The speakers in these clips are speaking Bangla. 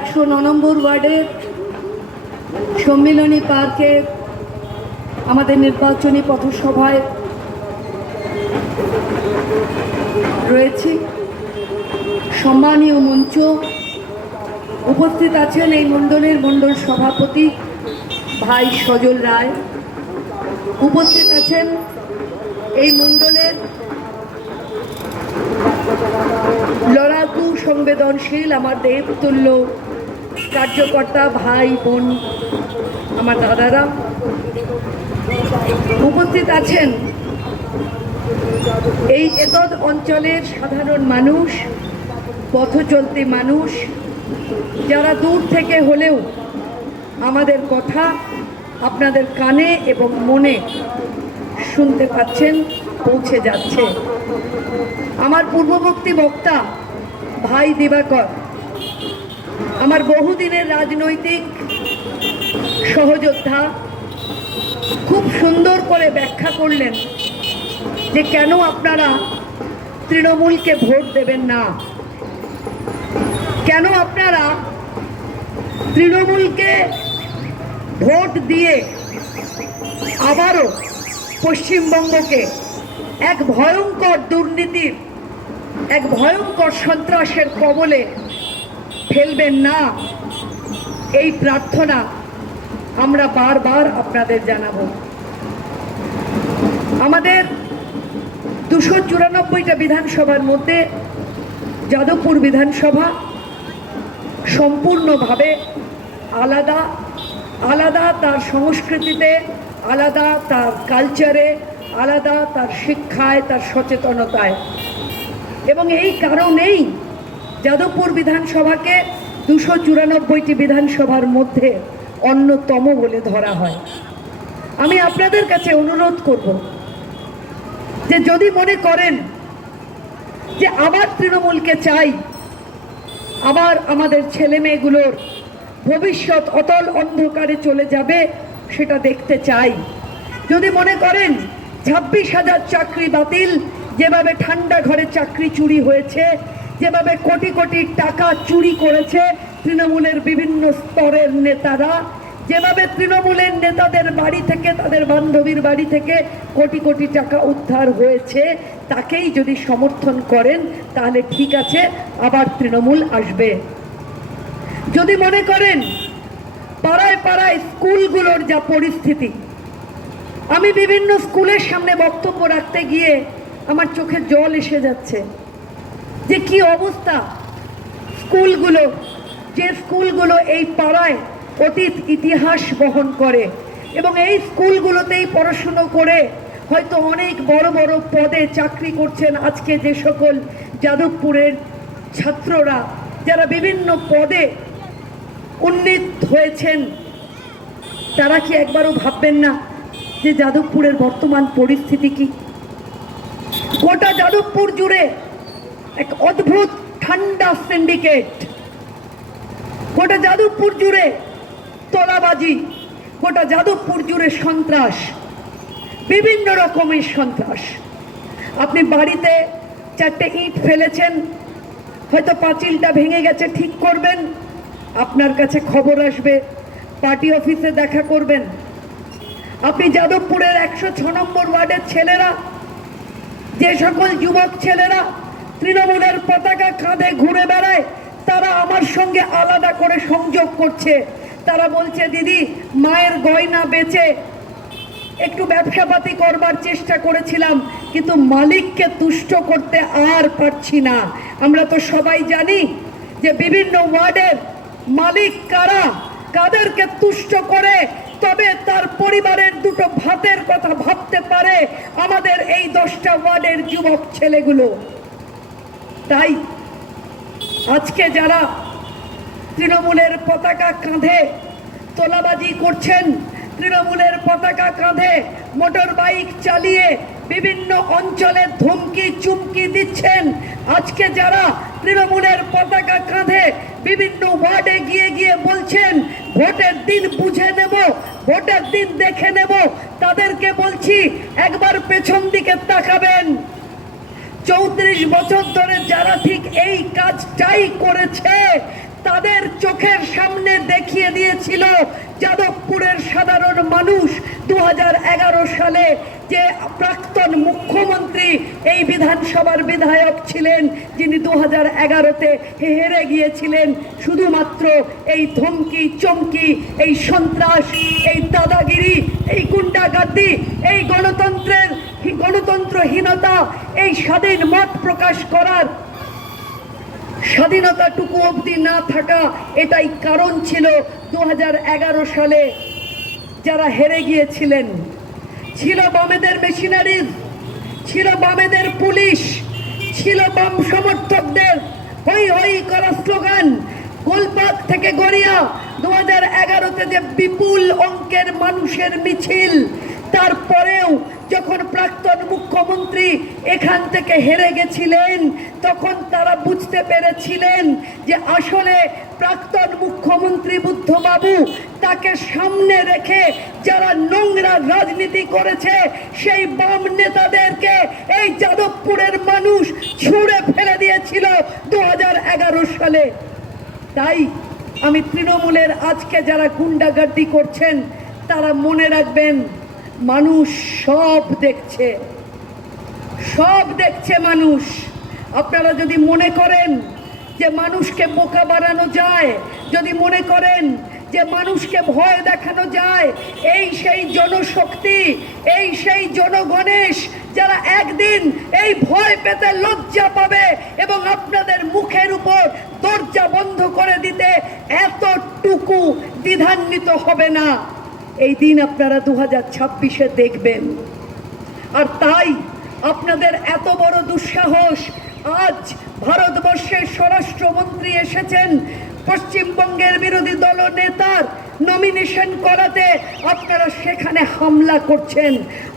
109 নম্বর ওয়ার্ডের সম্মিলনী পার্কে আমাদের নির্বাচনী পথসভায় রয়েছি। সম্মানীয় মঞ্চ উপস্থিত আছেন এই মণ্ডলের মণ্ডল সভাপতি ভাই সজল রায়, উপস্থিত আছেন এই মণ্ডলের লড়াকু সংবেদনশীল আমার দেবতুল্য কার্যকর্তা ভাই বোন আমার দাদারা, উপস্থিত আছেন এই এতদ অঞ্চলের সাধারণ মানুষ, পথচলতি মানুষ, যারা দূর থেকে হলেও আমাদের কথা আপনাদের কানে এবং মনে শুনতে পাচ্ছেন, পৌঁছে যাচ্ছে। আমার পূর্ববর্তী বক্তা ভাই দিবাকর আমার বহুদিনের রাজনৈতিক সহযোদ্ধা খুব সুন্দর করে ব্যাখ্যা করলেন যে কেন আপনারা তৃণমূলকে ভোট দেবেন না, কেন আপনারা তৃণমূলকে ভোট দিয়ে আবারও পশ্চিমবঙ্গকে এক ভয়ঙ্কর দুর্নীতির, এক ভয়ঙ্কর সন্ত্রাসের কবলে ফেলবেন না। এই প্রার্থনা আমরা বারবার আপনাদের জানাবো। আমাদের 294টা বিধানসভার মধ্যে যাদবপুর বিধানসভা সম্পূর্ণভাবে আলাদা, আলাদা তার সংস্কৃতিতে, আলাদা তার কালচারে, আলাদা তার শিক্ষায়, তার সচেতনতায়। এবং এই কারণেই যাদবপুর বিধানসভাকে 294টি বিধানসভার মধ্যে অন্যতম বলে ধরা হয়। আমি আপনাদের কাছে অনুরোধ করব যে যদি মনে করেন যে আবার তৃণমূলকে চাই, আবার আমাদের ছেলে মেয়েগুলোর ভবিষ্যৎ অতল অন্ধকারে চলে যাবে সেটা দেখতে চাই, যদি মনে করেন 26,000 চাকরি বাতিল, যেভাবে ঠান্ডা ঘরে চাকরি চুরি হয়েছে, যেভাবে কোটি কোটি টাকা চুরি করেছে তৃণমূলের বিভিন্ন স্তরের নেতারা, যেভাবে তৃণমূলের নেতাদের বাড়ি থেকে, তাদের বান্ধবীর বাড়ি থেকে কোটি কোটি টাকা উদ্ধার হয়েছে, তাকেই যদি সমর্থন করেন তাহলে ঠিক আছে, আবার তৃণমূল আসবে। যদি মনে করেন পাড়ায় পাড়ায় স্কুলগুলোর যা পরিস্থিতি, আমি বিভিন্ন স্কুলের সামনে বক্তব্য রাখতে গিয়ে আমার চোখে জল এসে যাচ্ছে যে কি অবস্থা স্কুলগুলো, যে স্কুলগুলো এই পাড়ায় অতীত ইতিহাস বহন করে এবং এই স্কুলগুলোতেই পড়াশুনো করে হয়তো অনেক বড় বড় পদে চাকরি করছেন আজকে যে সকল যাদবপুরের ছাত্ররা, যারা বিভিন্ন পদে উন্নীত হয়েছেন, তারা কি একবারও ভাববেন না যে যাদবপুরের বর্তমান পরিস্থিতি কি? গোটা যাদবপুর জুড়ে এক অদ্ভুত ঠান্ডা সিন্ডিকেট, গোটা যাদবপুর জুড়ে তোলাবাজি, গোটা যাদবপুর জুড়ে সন্ত্রাস, বিভিন্ন রকমের সন্ত্রাস। আপনি বাড়িতে 4টে ইট ফেলেছেন, হয়তো পাঁচিলটা ভেঙে গেছে, ঠিক করবেন, আপনার কাছে খবর আসবে, পার্টি অফিসে দেখা করবেন। আপনি যাদবপুরের 106 নম্বর ওয়ার্ডের ছেলেরা, যে সকল যুবক ছেলেরা তৃণমূলের পতাকা কাঁধে ঘুরে বেড়ায়, তারা আমার সঙ্গে আলাদা করে সংযোগ করছে। তারা বলছে দিদি মায়ের গয়না বেচে একটু ব্যবসাপাতি করবার চেষ্টা করেছিলাম, কিন্তু মালিককে তুষ্ট করতে আর পারছি না। আমরা তো সবাই জানি যে বিভিন্ন ওয়ার্ডের মালিক কারা, কাদেরকে তুষ্ট করে তবে তার পরিবারের দুটো ভাতের কথা ভাবতে পারে আমাদের এই 10টা ওয়ার্ডের যুবক ছেলেগুলো। তাই আজকে যারা তৃণমূলের পতাকা কাঁধে তোলাবাজি করছেন, তৃণমূলের পতাকা কাঁধে মোটর বাইক চালিয়ে বিভিন্ন অঞ্চলে ধমকি চুমকি দিচ্ছেন, আজকে যারা তৃণমূলের পতাকা কাঁধে বিভিন্ন ওয়ার্ডে গিয়ে গিয়ে বলছেন ভোটের দিন বুঝে নেব, ভোটের দিন দেখে নেব, তাদেরকে বলছি একবার পেছন দিকে তাকাবেন। 34 বছর ধরে যারা ঠিক এই কাজটাই করেছে তাদের চোখের সামনে দেখিয়ে দিয়েছিল যাদবপুরের সাধারণ মানুষ 2011 সালে যে প্রাক্তন মুখ্যমন্ত্রী এই বিধানসভার বিধায়ক ছিলেন, যিনি 2011-তে হেরে গিয়েছিলেন শুধুমাত্র এই ধমকি চমকি, এই সন্ত্রাস, এই দাদাগিরি, এই গুন্ডাগার্দি, এই গণতন্ত্রহীনতা, এই স্বাধীন মত প্রকাশ করার স্বাধীনতাটুকু অবধি না থাকা, এটাই কারণ ছিল 2011 সালে যারা হেরে গিয়েছিলেন। ছিল বামেদের মেশিনারিজ, ছিল বামেদের পুলিশ, ছিল বাম সমর্থকদের হই হই করা স্লোগান। গোলপাক থেকে গড়িয়া 2011-তে যে বিপুল অঙ্কের মানুষের মিছিল, তারপরেও যখন প্রাক্তন মুখ্যমন্ত্রী এখান থেকে হেরে গেছিলেন, তখন তারা বুঝতে পেরেছিলেন যে আসলে প্রাক্তন মুখ্যমন্ত্রী বুদ্ধবাবু তাকে সামনে রেখে যারা নোংরা রাজনীতি করেছে, সেই বাম নেতাদেরকে এই যাদবপুরের মানুষ ছুঁড়ে ফেলে দিয়েছিল 2011 সালে। তাই আমি তৃণমূলের আজকে যারা গুন্ডাগার্দি করছেন, তারা মনে রাখবেন, মানুষ সব দেখছে, সব দেখছে মানুষ। আপনারা যদি মনে করেন যে মানুষকে বোকা বানানো যায়, যদি মনে করেন যে মানুষকে ভয় দেখানো যায়, এই সেই জনশক্তি, এই সেই জনগণেশ যারা একদিন এই ভয় পেতে লজ্জা পাবে এবং আপনাদের মুখের উপর দরজা বন্ধ করে দিতে এতটুকু দ্বিধান্বিত হবে না, এই দিন আপনারা 2026-এ দেখবেন। আর তাই আপনাদের এত বড় দুঃসাহস, আজ ভারতবর্ষের স্বরাষ্ট্রমন্ত্রী এসেছেন পশ্চিমবঙ্গের বিরোধী দল নেতার নমিনেশন করাতে, আপনারা সেখানে হামলা করছেন।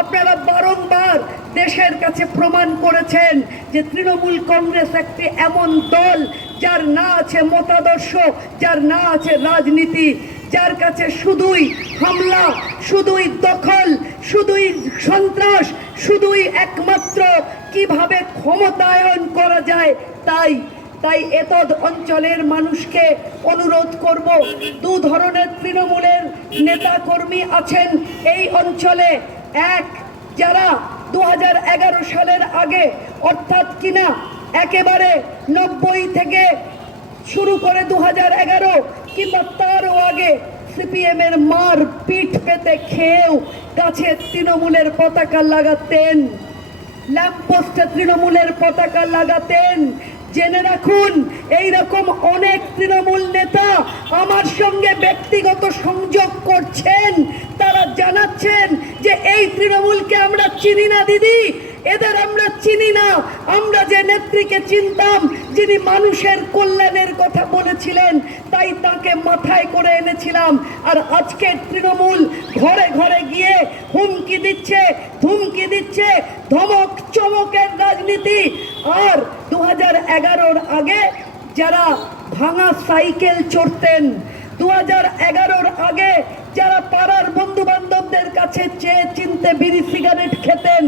আপনারা বারংবার দেশের কাছে প্রমাণ করেছেন যে তৃণমূল কংগ্রেস একটি এমন দল যার না আছে মতাদর্শ, যার না আছে রাজনীতি, যার কাছে শুধুই হামলা, শুধুই দখল, শুধুই সন্ত্রাস, শুধুই একমাত্র কিভাবে ক্ষমতায়ন করা যায়। তাই এতদ অঞ্চলের মানুষকে অনুরোধ করব, দু ধরনের তৃণমূলের নেতাকর্মী আছেন এই অঞ্চলে। এক, যারা 2011 সালের আগে, অর্থাৎ কিনা একেবারে 90 থেকে শুরু করে 2011 কিংবা তারও আগে সিপিএম এর মার পিঠ পেতে খেয়েও গাছে তৃণমূলের পতাকা লাগাতেন, ল্যাম্পপোস্টে তৃণমূলের পতাকা লাগাতেন। জেনে রাখুন, এইরকম অনেক তৃণমূল নেতা আমার সঙ্গে ব্যক্তিগত সংযোগ করছেন। তারা জানাচ্ছেন যে এই তৃণমূলকে আমরা চিনি না দিদি, এদের আমরা চিনি না। আমরা যে নেত্রীকে চিনতাম, যিনি মানুষের কল্যাণের কথা বলেছিলেন, তাই তাকে মাথায় করে এনেছিলাম। আর আজকে তৃণমূল ঘরে ঘরে গিয়ে হুমকি দিচ্ছে, ধুমকি দিচ্ছে, ধমক চমকের রাজনীতি। আর 2011-র আগে যারা ভাঙা সাইকেল চড়তেন, 2011-র আগে যারা পাড়ার বন্ধু বান্ধবদের কাছে চেয়ে চিনতে বিড়ি সিগারেট খেতেন,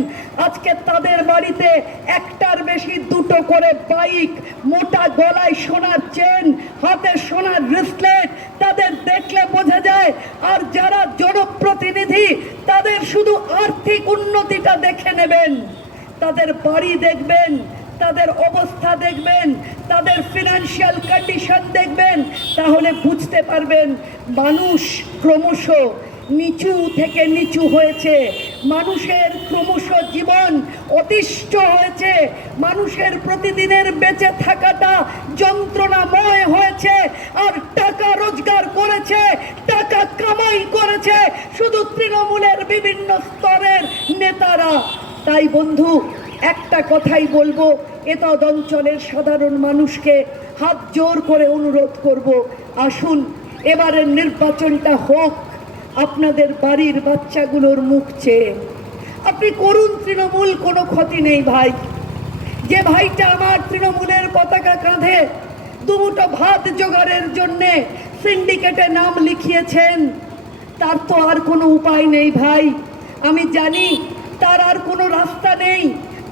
আজকে তাদের বাড়িতে একটার বেশি দুটো করে বাইক, মোটা গলায় সোনার চেন, হাতে সোনার ব্রেসলেট, তাদের দেখলে বোঝা যায়। আর যারা জনপ্রতিনিধি, তাদের শুধু আর্থিক উন্নতিটা দেখে নেবেন, তাদের বাড়ি দেখবেন, তাদের অবস্থা দেখবেন, তাদের ফিনান্সিয়াল কন্ডিশন দেখবেন, তাহলে বুঝতে পারবেন মানুষ ক্রমশ নিচু থেকে নিচু হয়েছে, মানুষের ক্রমশ জীবন অতিষ্ঠ হয়েছে, মানুষের প্রতিদিনের বেঁচে থাকাটা যন্ত্রণাময় হয়েছে। আর টাকা রোজগার করেছে, টাকা কামাই করেছে শুধু তৃণমূলের বিভিন্ন স্তরের নেতারা। তাই বন্ধু, একটা কথাই বলবো, এতদ অঞ্চলের সাধারণ মানুষকে হাত জোর করে অনুরোধ করব, আসুন এবারের নির্বাচনটা হোক আপনাদের বাড়ির বাচ্চাগুলোর মুখ চেয়ে। আপনি করুন তৃণমূল, কোনো ক্ষতি নেই ভাই। যে ভাইটা আমার তৃণমূলের পতাকা কাঁধে দুমুঠো ভাত জোগাড়ের জন্যে সিন্ডিকেটে নাম লিখিয়েছেন, তার তো আর কোনো উপায় নেই ভাই। আমি জানি তার আর কোনো রাস্তা নেই,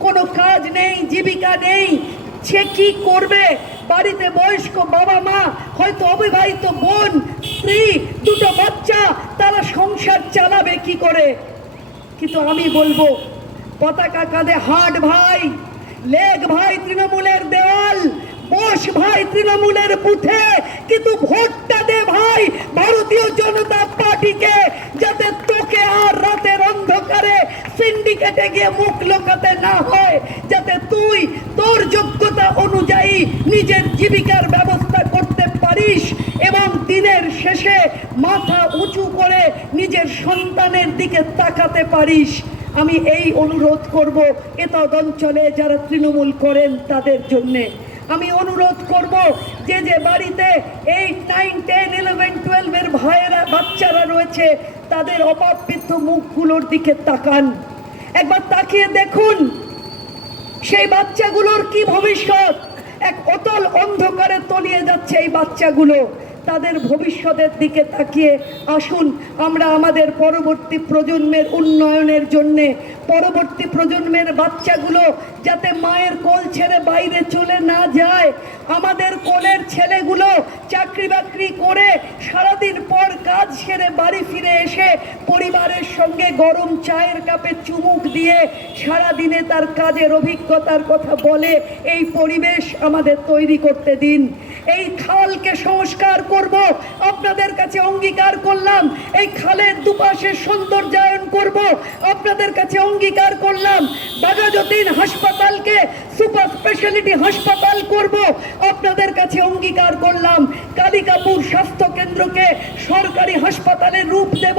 কোনো কাজ নেই, জীবিকা নেই, সে কি করবে? বাড়িতে বয়স্ক বাবা মা, হয়তো অবিবাহিত বোন, স্ত্রী, দুটো বাচ্চা, তারা সংসার চালাবে কি করে? কিন্তু আমি বলবো, পতাকা কাঁধে হাট ভাই, লেগ ভাই তৃণমূলের দেওয়াল, বস ভাই তৃণমূলের বুথে, কিন্তু ভোটটা দে ভাই ভারতীয় জনতা পার্টিকে, যাতে তোকে আর রাতের অন্ধকারে সিন্ডিকেটে গিয়ে মুখ লোকাতে না হয়, যাতে তুই তোর যোগ্যতা অনুযায়ী নিজের জীবিকার ব্যবস্থা করতে পারিস এবং দিনের শেষে মাথা উঁচু করে নিজের সন্তানের দিকে তাকাতে পারিস। আমি এই অনুরোধ করব এতদ অঞ্চলে যারা তৃণমূল করেন তাদের জন্যে। আমি অনুরোধ করব যে যে বাড়িতে 8, 9, 10, 11, 12 ভাইয়েরা বাচ্চারা রয়েছে, তাদের অপাবৃদ্ধ মুখগুলোর দিকে তাকান, একবার তাকিয়ে দেখুন সেই বাচ্চাগুলোর কি ভবিষ্যৎ। এক অতল অন্ধকারে তলিয়ে যাচ্ছে এই বাচ্চাগুলো। তাদের ভবিষ্যতের দিকে তাকিয়ে আসুন আমরা আমাদের পরবর্তী প্রজন্মের উন্নয়নের জন্যে, পরবর্তী প্রজন্মের বাচ্চাগুলো যাতে মায়ের কোল ছেড়ে বাইরে চলে না যায়, আমাদের কোলের ছেলেগুলো চাকরি বাকরি করে সারাদিন পর কাজ সেরে বাড়ি ফিরে এসে পরিবারের সঙ্গে গরম চায়ের কাপে চুমুক দিয়ে সারাদিনে তার কাজের অভিজ্ঞতার কথা বলে, এই পরিবেশ আমাদের তৈরি করতে দিন। এই খালকে সংস্কার করব, আপনাদের কাছে অঙ্গীকার করলাম। এই খালের দুপাশে সৌন্দর্যায়ন করব, আপনাদের কাছে অঙ্গীকার করলাম। বাঘাযতীন হাসপাতালকে সুপার স্পেশালিটি হাসপাতাল করব, আপনাদের কাছে অঙ্গীকার করলাম। কালিকাপুর স্বাস্থ্য কেন্দ্রকে সরকারি হাসপাতালের রূপ দেব,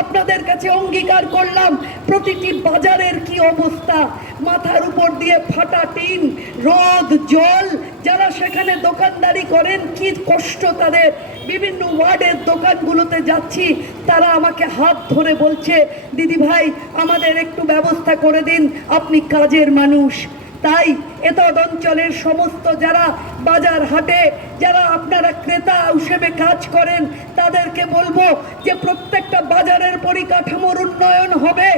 আপনাদের কাছে অঙ্গীকার করলাম। প্রতিটি বাজারের কি অবস্থা, মাথার উপর দিয়ে ফাটা টিন, রোদ, জল, যারা সেখানে দোকানদারি করেন কি কষ্ট তাদের। বিভিন্ন ওয়ার্ডের দোকানগুলোতে যাচ্ছি, তারা আমাকে হাত ধরে বলছে, দিদি ভাই আমাদের একটু ব্যবস্থা করে দিন, আপনি কাজের মানুষ। তাই এতদ অঞ্চলের সমস্ত যারা বাজার হাটে, যারা আপনারা ক্রেতা হিসেবে কাজ করেন, তাদেরকে বলবো যে প্রত্যেকটা বাজারের পরিকাঠামোর উন্নয়ন হবে,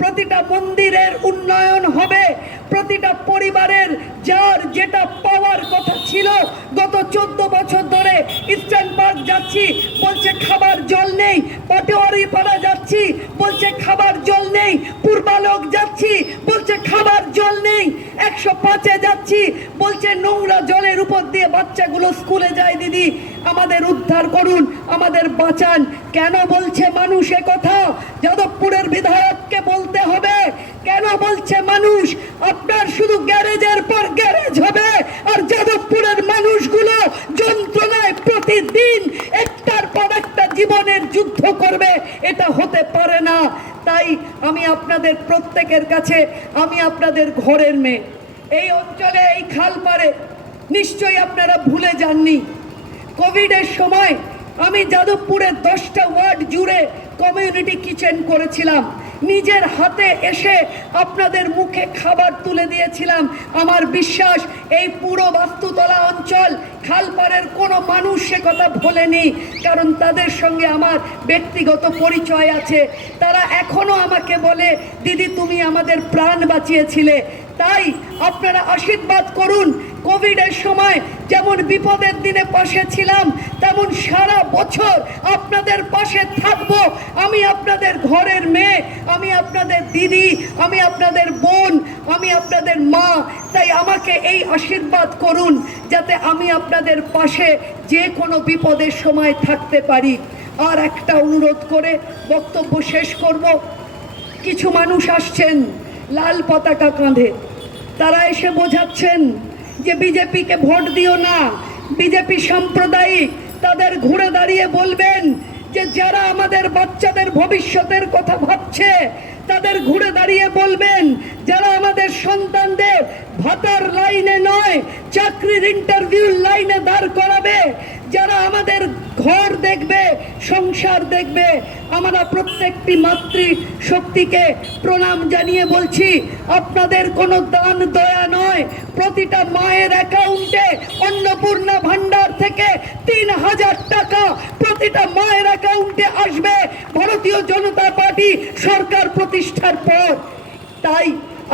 প্রতিটা মন্দিরের উন্নয়ন হবে, প্রতিটা পরিবারের যার যেটা পাওয়ার কথা ছিল। গত 14 বছর ধরে ইস্টার্ন পার্ক যাচ্ছি, বলছে খাবার জল নেই, পাটোয়ারি পাড়া যাচ্ছি, বলছে খাবার জল নেই, পূর্বালোক যাচ্ছি, বলছে খাবার জল নেই, 105-এ যাচ্ছি, বলছে নোংরা জলের উপর দিয়ে বাচ্চাগুলো স্কুলে যায়। দিদি আমাদের উদ্ধার করুন, আমাদের বাঁচান। কেন বলছে মানুষ এ কথা? যাদবপুরের বিধায়ককে বলতে হবে। কেন বলছে মানুষ? আপনার শুধু গ্যারেজের পর গ্যারেজ হবে, আর যাদবপুরের মানুষগুলো যন্ত্রণায় প্রতিদিন একটার পর একটা জীবনের যুদ্ধ করবে। এটা হতে পারে না। তাই আমি আপনাদের প্রত্যেকের কাছে, আমি আপনাদের ঘরের মেয়ে, এই অঞ্চলে এই খাল পাড়ে নিশ্চয়ই আপনারা ভুলে যাননি, কোভিডের সময় আমি যাদবপুরের 10টা ওয়ার্ড জুড়ে কমিউনিটি কিচেন করেছিলাম। নিজের হাতে এসে আপনাদের মুখে খাবার তুলে দিয়েছিলাম। আমার বিশ্বাস এই পুরো বাস্তুতলা অঞ্চল, খালপাড়ের কোনো মানুষ সে কথা ভোলেনি, কারণ তাদের সঙ্গে আমার ব্যক্তিগত পরিচয় আছে। তারা এখনো আমাকে বলে, দিদি তুমি আমাদের প্রাণ বাঁচিয়েছিলে। তাই আপনারা আশীর্বাদ করুন। কোভিডের সময় যেমন বিপদের দিনে পাশে ছিলাম, তেমন সারা বছর আপনাদের পাশে থাকব। আমি আপনাদের ঘরের মেয়ে, আমি আপনাদের দিদি, আমি আপনাদের বোন, আমি আপনাদের মা। তাই আমাকে এই আশীর্বাদ করুন যাতে আমি আপনাদের পাশে যে কোনো বিপদের সময় থাকতে পারি। আর একটা অনুরোধ করে বক্তব্য শেষ করব। কিছু মানুষ আসছেন লাল পতাকা কাঁধে, তারা এসে বোঝাচ্ছেন যে বিজেপিকে ভোট দিও না, বিজেপি সাম্প্রদায়িক। তাদের ঘুরে দাঁড়িয়ে বলবেন যে যারা আমাদের বাচ্চাদের ভবিষ্যতের কথা ভাবছে, তাদের ঘুরে দাঁড়িয়ে বলবেন যারা আমাদের সন্তানদের ভাতার লাইনে নয় চাকরির ইন্টারভিউর লাইনে দাঁড় করাবে, যারা আমাদের ঘর দেখবে, সংসার দেখবে, আমরা প্রত্যেকটি মাতৃ শক্তিকে প্রণাম জানিয়ে বলছি, আপনাদের কোনো দান দয়া নয়। প্রতিটা মায়ের অ্যাকাউন্টে অন্নপূর্ণা ভান্ডার থেকে 3000 টাকা প্রতিটা মায়ের অ্যাকাউন্টে আসবে ভারতীয় জনতা পার্টি সরকার প্রতিষ্ঠার পর। তাই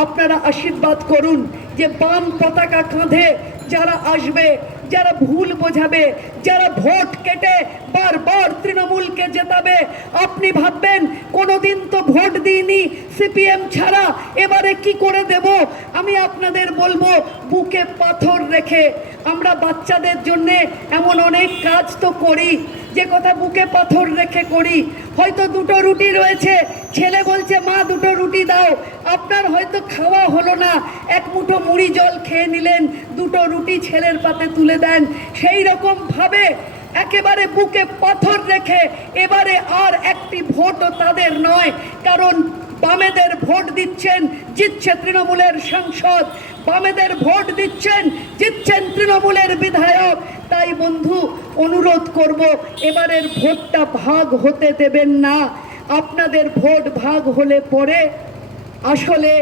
আপনারা আশীর্বাদ করুন যে বাম পতাকা কাঁধে যারা আসবে, যারা ভুল বোঝাবে, যারা ভোট কেটে বারবার তৃণমূলকে জেতাবে, আপনি ভাববেন কোনোদিন তো ভোট দিইনি সিপিএম ছাড়া, এবারে কি করে দেব? আমি আপনাদের বলবো, বুকে পাথর রেখে আমরা বাচ্চাদের জন্যে এমন অনেক কাজ তো করি, যে কথা বুকে পাথর রেখে করি। হয়তো দুটো রুটি রয়েছে, ছেলে বলছে মা দুটো রুটি দাও, আপনার হয়তো খাওয়া হলো না, এক মুঠো মুড়ি জল খেয়ে নিলেন, দুটো রুটি ছেলের পাতে তুলে দেন। সেই রকম ভাবে একেবারে বুকে পাথর রেখে এবারে আর একটি ভোটও তাদের নয়, কারণ বামেদের ভোট দিচ্ছেন, জিতছে তৃণমূলের সাংসদ, বামেদের ভোট দিচ্ছেন, জিতছেন তৃণমূলের বিধায়ক। তাই বন্ধু, অনুরোধ করব, এবারের ভোটটা ভাগ হতে দেবেন না। আপনাদের ভোট ভাগ হলে পরে আসলে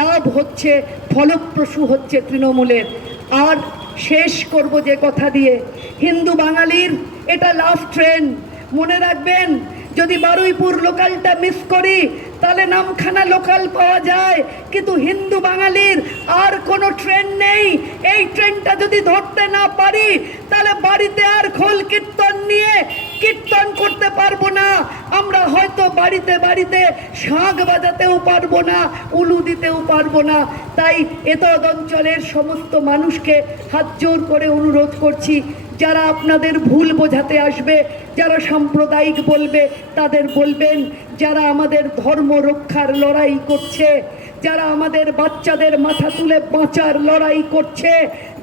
লাভ হচ্ছে, ফলপ্রসূ হচ্ছে তৃণমূলের। আর শেষ করব যে কথা দিয়ে, হিন্দু বাঙালির এটা লাস্ট ট্রেন। মনে রাখবেন, যদি বারুইপুর লোকালটা মিস করি তাহলে নামখানা লোকাল পাওয়া যায়, কিন্তু হিন্দু বাঙালির আর কোনো ট্রেন নেই। এই ট্রেনটা যদি ধরতে না পারি তাহলে বাড়িতে আর খোল কীর্তন নিয়ে কীর্তন করতে পারবো না। আমরা হয়তো বাড়িতে বাড়িতে শাঁখ বাজাতেও পারবো না, উলু দিতেও পারবো না। তাই এতদ অঞ্চলের সমস্ত মানুষকে হাত জোর করে অনুরোধ করছি, যারা আপনাদের ভুল বোঝাতে আসবে, যারা সাম্প্রদায়িক বলবে, তাদের বলবেন যারা আমাদের ধর্ম রক্ষার লড়াই করছে, যারা আমাদের বাচ্চাদের মাথা তুলে বাঁচার লড়াই করছে,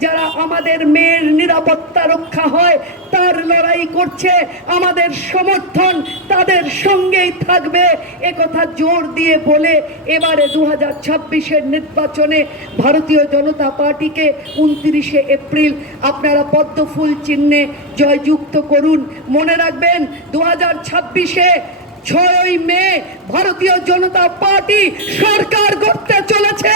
যারা আমাদের মেয়ের নিরাপত্তা রক্ষা হয় তার লড়াই করছে, আমাদের সমর্থন তাদের সঙ্গেই থাকবে, একথা জোর দিয়ে বলে এবারে 2026-এর নির্বাচনে ভারতীয় জনতা পার্টিকে 29শে এপ্রিল আপনারা পদ্মফুল চিহ্নে জয়যুক্ত করুন। মনে রাখবেন, 2026-এ 6ই মে ভারতীয় জনতা পার্টি সরকার করতে চলেছে।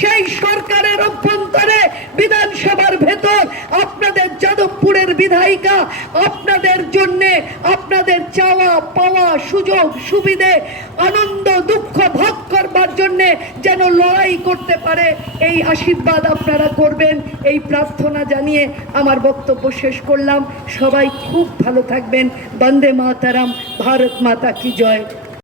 সেই সরকারের অভ্যন্তরে বিধানসভার ভেতর আপনাদের যাদবপুরের বিধায়িকা আপনাদের জন্য, আপনাদের চাওয়া পাওয়া সুযোগ সুবিধে আনন্দ দুঃখ ভাগ করবার জন্য যেন লড়াই করতে পারে, এই আশীর্বাদ আপনারা করবেন, এই প্রার্থনা জানিয়ে আমার বক্তব্য শেষ করলাম। সবাই খুব ভালো থাকবেন। বন্দে মাতারাম, ভারত মাতা কি জয়।